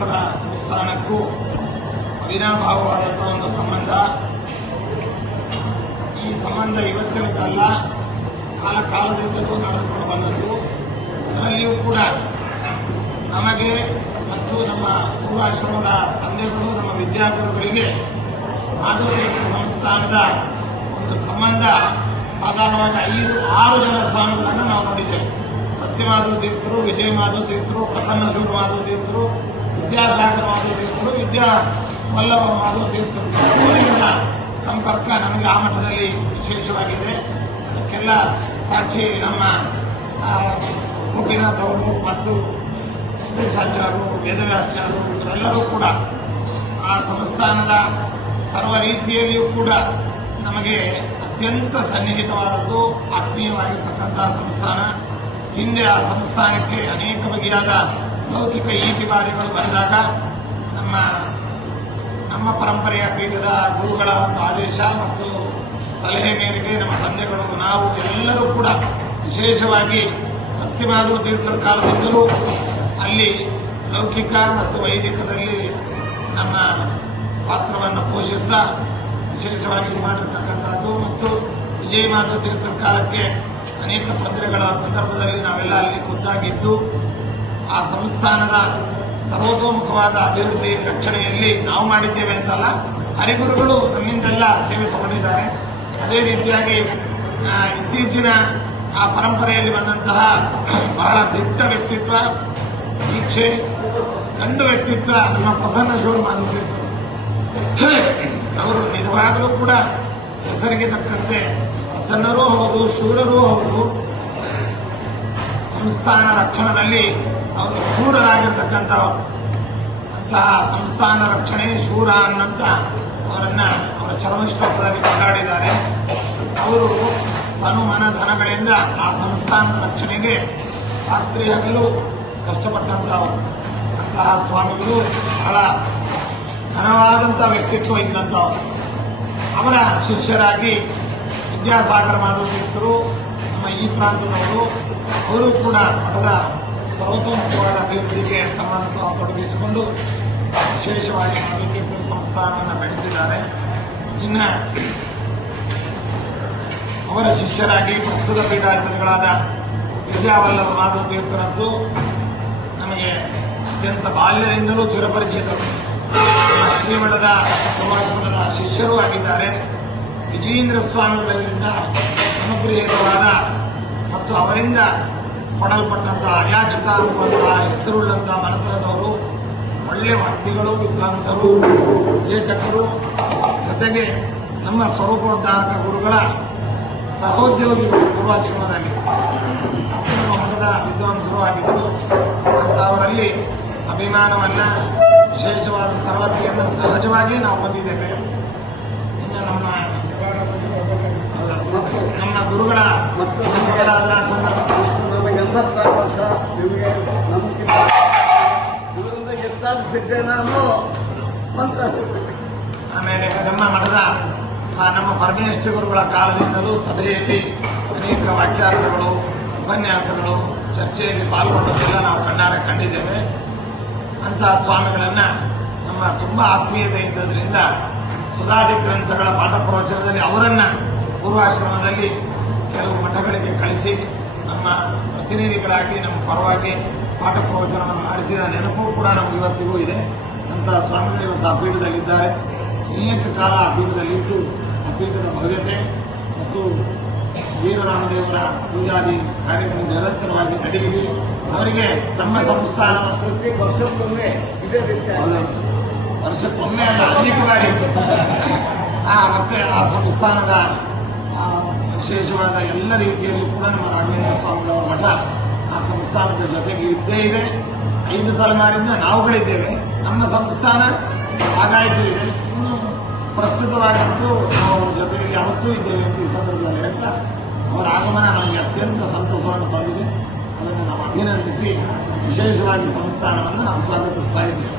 ತೀರ್ಥರ ಸಂಸ್ಥಾನಕ್ಕೂ ಅವಿನಾಭಾವವಾದಂತಹ ಒಂದು ಸಂಬಂಧ. ಈ ಸಂಬಂಧ ಇವತ್ತಿನದಲ್ಲ, ಕಾಲದಿಂದಲೂ ನಡೆದುಕೊಂಡು ಬಂದದ್ದು. ಅದರಲ್ಲಿಯೂ ಕೂಡ ನಮಗೆ ಮತ್ತು ನಮ್ಮ ಪೂರ್ವಾಶ್ರಮದ ತಂದೆಗಳು, ನಮ್ಮ ವಿದ್ಯಾರ್ಥಿಗಳಿಗೆ ಮಾಧವತೀರ್ಥ ಸಂಸ್ಥಾನದ ಒಂದು ಸಂಬಂಧ ಸಾಧಾರಣವಾಗಿ 5-6 ಜನ ಸ್ವಾಮಿಗಳನ್ನು ನಾವು ನೋಡಿದ್ದೇವೆ. ಸತ್ಯಮಾಧವ ತೀರ್ಥರು, ವಿಜಯ ಮಾಧವ ತೀರ್ಥರು, ಪ್ರಸನ್ನ ಶಿವ ಮಾಧವ ತೀರ್ಥರು, ವಿದ್ಯಾಸಾಗರ ಮಾಧವ ತೀರ್ಥರು, ವಲ್ಲಭ ಮಾಧವ ತೀರ್ಥರು ಅವರಿಂದ ಸಂಪರ್ಕ ನಮಗೆ ಆ ಮಠದಲ್ಲಿ ವಿಶೇಷವಾಗಿದೆ. ಅದಕ್ಕೆಲ್ಲ ಸಾಕ್ಷಿ ನಮ್ಮ ಗೋಪಿನಾಥ್ ಅವರು ಮತ್ತು ವೆಂಕಟೇಶಾಚಾರ್ಯರು, ವೇದವ್ಯಾಸಾಚಾರ್ಯರು ಇವರೆಲ್ಲರೂ ಕೂಡ ಆ ಸಂಸ್ಥಾನದ ಸರ್ವ ರೀತಿಯಲ್ಲಿಯೂ ಕೂಡ ನಮಗೆ ಅತ್ಯಂತ ಸನ್ನಿಹಿತವಾದದ್ದು, ಆತ್ಮೀಯವಾಗಿರ್ತಕ್ಕಂತಹ ಸಂಸ್ಥಾನ. ಹಿಂದೆ ಆ ಸಂಸ್ಥಾನಕ್ಕೆ ಅನೇಕ ಬಗೆಯಾದ ಲೌಕಿಕ ಈಟಿಬಾರಿಗಳು ಬಂದಾಗ ನಮ್ಮ ಪರಂಪರೆಯ ಪೀಠದ ಗುರುಗಳ ಒಂದು ಆದೇಶ ಮತ್ತು ಸಲಹೆ ಮೇರೆಗೆ ನಮ್ಮ ತಂದೆಗಳು, ನಾವು ಎಲ್ಲರೂ ಕೂಡ ವಿಶೇಷವಾಗಿ ಸತ್ಯಮಾಧವ ತೀರ್ಥರ ಕಾಲದಿಂದಲೂ ಅಲ್ಲಿ ಲೌಕಿಕ ಮತ್ತು ವೈದಿಕದಲ್ಲಿ ನಮ್ಮ ಪಾತ್ರವನ್ನು ಪೋಷಿಸ್ತಾ ವಿಶೇಷವಾಗಿ ಮಾಡಿರ್ತಕ್ಕಂಥದ್ದು. ಮತ್ತು ವಿಜಯ ಮಾಧವ ತೀರ್ಥರ ಕಾಲಕ್ಕೆ ಅನೇಕ ತೊಂದರೆಗಳ ಸಂದರ್ಭದಲ್ಲಿ ನಾವೆಲ್ಲ ಅಲ್ಲಿ ಖುದ್ದಾಗಿದ್ದು ಆ ಸಂಸ್ಥಾನದ ಸರ್ವತೋಮುಖವಾದ ಅಭಿವೃದ್ಧಿ ರಕ್ಷಣೆಯಲ್ಲಿ ನಾವು ಮಾಡಿದ್ದೇವೆ ಅಂತಲ್ಲ, ಹರಿಗುರುಗಳು ನಮ್ಮಿಂದೆಲ್ಲ ಸೇವೆ ತಗೊಂಡಿದ್ದಾರೆ. ಅದೇ ರೀತಿಯಾಗಿ ಇತ್ತೀಚಿನ ಆ ಪರಂಪರೆಯಲ್ಲಿ ಬಂದಂತಹ ಬಹಳ ದಿಟ್ಟ ವ್ಯಕ್ತಿತ್ವ, ದೀಕ್ಷೆ, ಗಂಡು ವ್ಯಕ್ತಿತ್ವ ನಮ್ಮ ಪ್ರಸನ್ನ ಶಿವ ಮಾಧವ ತೀರ್ಥರು. ಅವರು ನಿಜವಾಗಲೂ ಕೂಡ ಹೆಸರಿಗೆ ತಕ್ಕಂತೆ ಪ್ರಸನ್ನರೂ ಹೌದು, ಶೂರರೂ ಹೌದು. ಸಂಸ್ಥಾನ ರಕ್ಷಣದಲ್ಲಿ ಅವರು ಶೂರರಾಗಿರ್ತಕ್ಕಂಥವ್ರು. ಅಂತಹ ಸಂಸ್ಥಾನ ರಕ್ಷಣೆ ಶೂರ ಅನ್ನಂತ ಅವರ ಚರ್ಮಶ್ಲೋಕದಲ್ಲಿ ಕೊಂಡಾಡಿದ್ದಾರೆ. ಅವರು ತನು ಮನ ಧನಗಳಿಂದ ಆ ಸಂಸ್ಥಾನದ ರಕ್ಷಣೆಗೆ ರಾತ್ರಿಯಾಗಲು ಕಷ್ಟಪಟ್ಟಂತವರು. ಅಂತಹ ಸ್ವಾಮಿಗಳು ಬಹಳ ಘನವಾದಂತಹ ವ್ಯಕ್ತಿತ್ವ ಇದ್ದಂಥವರು. ಅವರ ಶಿಷ್ಯರಾಗಿ ವಿದ್ಯಾಸಾಗರ ಮಾಧವ ತೀರ್ಥರು ನಮ್ಮ ಈ ಪ್ರಾಂತದವರು. ಅವರು ಕೂಡ ಮಠದ ಸರ್ವತೋಮುಖವಾದ ಅಭಿವೃದ್ಧಿಗೆ ತಮ್ಮನ್ನು ತೊಡಗಿಸಿಕೊಂಡು ವಿಶೇಷವಾಗಿ ಮಾಧವತೀರ್ಥ ಸಂಸ್ಥಾನವನ್ನು ಬೆಳೆಸಿದ್ದಾರೆ. ಇನ್ನು ಅವರ ಶಿಷ್ಯರಾಗಿ ಪ್ರಸ್ತುತ ಪೀಠಾಧಿಪತಿಗಳಾದ ವಿದ್ಯಾವಲ್ಲಭ ಮಾಧವ ತೀರ್ಥರದ್ದು ನಮಗೆ ಅತ್ಯಂತ ಬಾಲ್ಯದಿಂದಲೂ ಚಿರಪರಿಚಿತರು. ಶ್ರೀಮಠದ ಪೂರ್ವಾಶ್ರಮದ ಶಿಷ್ಯರೂ ಆಗಿದ್ದಾರೆ. ವಿಜಯೇಂದ್ರ ಸ್ವಾಮಿಗಳಿಂದ ಅನುಪ್ರಿಯವಾದ ಮತ್ತು ಅವರಿಂದ ಪಡಲ್ಪಟ್ಟಂತಹ ಅಯಾಚಿತ ಅನ್ನುವಂತಹ ಹೆಸರುಳ್ಳಂತಹ ಮನತನದವರು, ಒಳ್ಳೆಯ ವ್ಯಕ್ತಿಗಳು, ವಿದ್ವಾಂಸರು, ಲೇಖಕರು, ಜೊತೆಗೆ ನಮ್ಮ ಸ್ವರೂಪೋದ್ಧಾರಕ ಗುರುಗಳ ಸಹೋದ್ಯೋಗಿಗಳು ಪೂರ್ವಾಶ್ರಮದಲ್ಲಿ ನಮ್ಮ ಮಠದ ವಿದ್ವಾಂಸರು ಆಗಿದ್ದರು. ಅವರಲ್ಲಿ ಅಭಿಮಾನವನ್ನ, ವಿಶೇಷವಾದ ಸರ್ವತೆಯನ್ನು ಸಹಜವಾಗಿ ನಾವು ಹೊಂದಿದ್ದೇವೆ. ಇನ್ನು ನಮ್ಮ ಗುರುಗಳ ನಮಗೆ 86 ವರ್ಷ, ನಿಮಗೆ ನಮ್ಗೆ ಎತ್ತಾಗಿಸಿದ್ದೆ ನಾನು ಅಂತ. ಆಮೇಲೆ ನಮ್ಮ ಮಠದ ನಮ್ಮ ಪರಮೇಶ್ವರ ಗುರುಗಳ ಕಾಲದಿಂದಲೂ ಸಭೆಯಲ್ಲಿ ಅನೇಕ ವಾಕ್ಯಾರ್ಥಗಳು, ಉಪನ್ಯಾಸಗಳು, ಚರ್ಚೆಯಲ್ಲಿ ಪಾಲ್ಗೊಂಡದೆಲ್ಲ ನಾವು ಕಣ್ಣಾರೆ ಕಂಡಿದ್ದೇವೆ. ಅಂತಹ ಸ್ವಾಮಿಗಳನ್ನ ನಮ್ಮ ತುಂಬಾ ಆತ್ಮೀಯತೆ ಇದ್ದದ್ರಿಂದ ಸುಧಾದಿ ಗ್ರಂಥಗಳ ಪಾಠ ಪ್ರವಚನದಲ್ಲಿ ಅವರನ್ನ ಪೂರ್ವಾಶ್ರಮದಲ್ಲಿ ಕೆಲವು ಮಠಗಳಿಗೆ ಕಳಿಸಿ ನಮ್ಮ ಪ್ರತಿನಿಧಿಗಳಾಗಿ ನಮ್ಮ ಪರವಾಗಿ ಪಾಠ ಪ್ರವಚನವನ್ನು ಮಾಡಿಸಿದ ನೆನಪು ಕೂಡ ನಮಗೆ ಇವತ್ತಿಗೂ ಇದೆ. ಅಂತಹ ಸ್ವಾಮಿಗಳು ಇವತ್ತು ಆ ಪೀಠದಲ್ಲಿದ್ದಾರೆ. ಅನೇಕ ಕಾಲ ಆ ಪೀಠದಲ್ಲಿದ್ದು ಆ ಪೀಠದ ಭವ್ಯತೆ ಮತ್ತು ವೀರರಾಮದೇವರ ಪೂಜಾದಿ ಕಾರ್ಯಕ್ರಮ ನಿರಂತರವಾಗಿ ನಡೆಯಲಿ. ಅವರಿಗೆ ತಮ್ಮ ಸಂಸ್ಥಾನ ಪ್ರತಿ ವರ್ಷಕ್ಕೊಮ್ಮೆ ಇದೇ ರೀತಿ ವರ್ಷಕ್ಕೊಮ್ಮೆ ಅಲ್ಲ, ಅನೇಕ ಬಾರಿ ಮತ್ತೆ ಆ ಸಂಸ್ಥಾನದ ವಿಶೇಷವಾದ ಎಲ್ಲ ರೀತಿಯಲ್ಲಿ ಕೂಡ ನಮ್ಮ ರಾಘವೇಂದ್ರ ಸ್ವಾಮಿಗಳವರ ಮಠ ಆ ಸಂಸ್ಥಾನದ ಜೊತೆಗೆ ಇದ್ದೇ ಇದೆ. 5 ತಲೆಮಾರಿಂದ ನಾವುಗಳಿದ್ದೇವೆ. ನಮ್ಮ ಸಂಸ್ಥಾನ ಆಗಾಯ್ತು ಇದೆ. ಪ್ರಸ್ತುತವಾಗಿದ್ದು ನಾವು ಜೊತೆಗೆ ಯಾವತ್ತೂ ಇದ್ದೇವೆ ಅಂತ ಈ ಸಂದರ್ಭದಲ್ಲಿ ಹೇಳ್ತಾ, ಅವರ ಆಗಮನ ನಮಗೆ ಅತ್ಯಂತ ಸಂತೋಷವನ್ನು ತಂದಿದೆ. ಅದನ್ನು ನಾವು ಅಭಿನಂದಿಸಿ ವಿಶೇಷವಾಗಿ ಸಂಸ್ಥಾನವನ್ನು ನಾವು ಸ್ವಾಗತಿಸ್ತಾ ಇದ್ದೇವೆ.